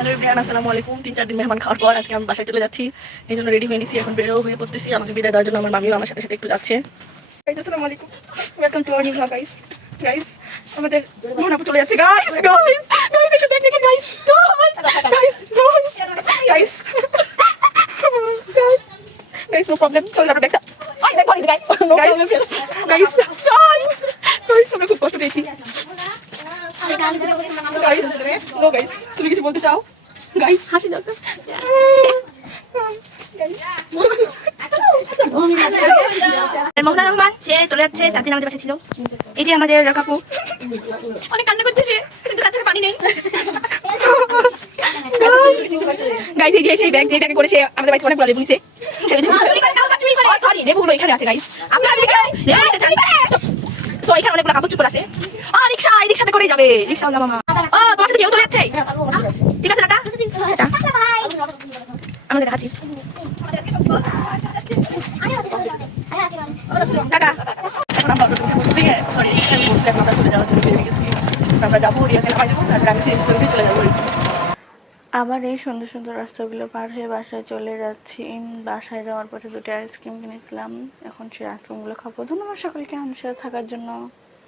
Hello everyone, আসসালামু আলাইকুম। 3-4 দিন মেহমান খাওয়ার পর আজকে আমি বাসায় চলে যাচ্ছি। এই জন্য রেডি হয়ে নিছি, এখন বেরো হয়ে পড়তেছি। আমাকে বিদায় দেওয়ার জন্য আমার মামিও আমার সাথে সাথে একটু যাচ্ছে। আসসালামু আলাইকুম, welcome to our new blog guys. Guys আমাদের মোহন আপু চলে যাচ্ছে। গাইস গাইস গাইস একটু দেখেন guys, guys guys guys no problem. চলে যাবে ব্যাগটা। আই ব্যাগ পড়ে গাইস। গাইস গাইস গাইস আমরা খুব কষ্ট পেয়েছি। গাইস নো গাইস, তুমি কিছু বলতে চাও? গাইস হাসি দাও তো। মোহনা রহমান সে চলে যাচ্ছে, 4 দিন আমাদের বাসায় ছিল। এই যে আমাদের রাকাপু অনেক কান্না করছে, সে কিন্তু তার চোখে পানি নেই। গাইস এই যে সেই ব্যাগ, যে ব্যাগে করে সে আমাদের বাড়িতে অনেকগুলো লেবু নিছে। সরি লেবুগুলো এখানে আছে গাইস, আপনারা দেখে লেবু নিতে চান। সো এখানে অনেকগুলো কাপড় চোপড় আছে। রিক্সা, এই রিক্সাতে করেই যাবে। রিক্সা ওলা মামা তোমার সাথে কেউ চলে যাচ্ছে? ঠিক আছে টাটা। আমরা দেখাচ্ছি টাটা। এখন আমরা সরি আমরা চলে যাওয়ার জন্য বেরিয়ে গেছি। আমরা যাবো রিয়াকে নামাই দেবো, তারপরে আমি চেঞ্জ করে চলে যাবো। আবার এই সুন্দর সুন্দর রাস্তাগুলো পার হয়ে বাসায় চলে যাচ্ছি। বাসায় যাওয়ার পথে 2টি আইসক্রিম কিনেছিলাম, এখন সেই আইসক্রিমগুলো খাবো। ধন্যবাদ সকলকে আমার সাথে থাকার জন্য।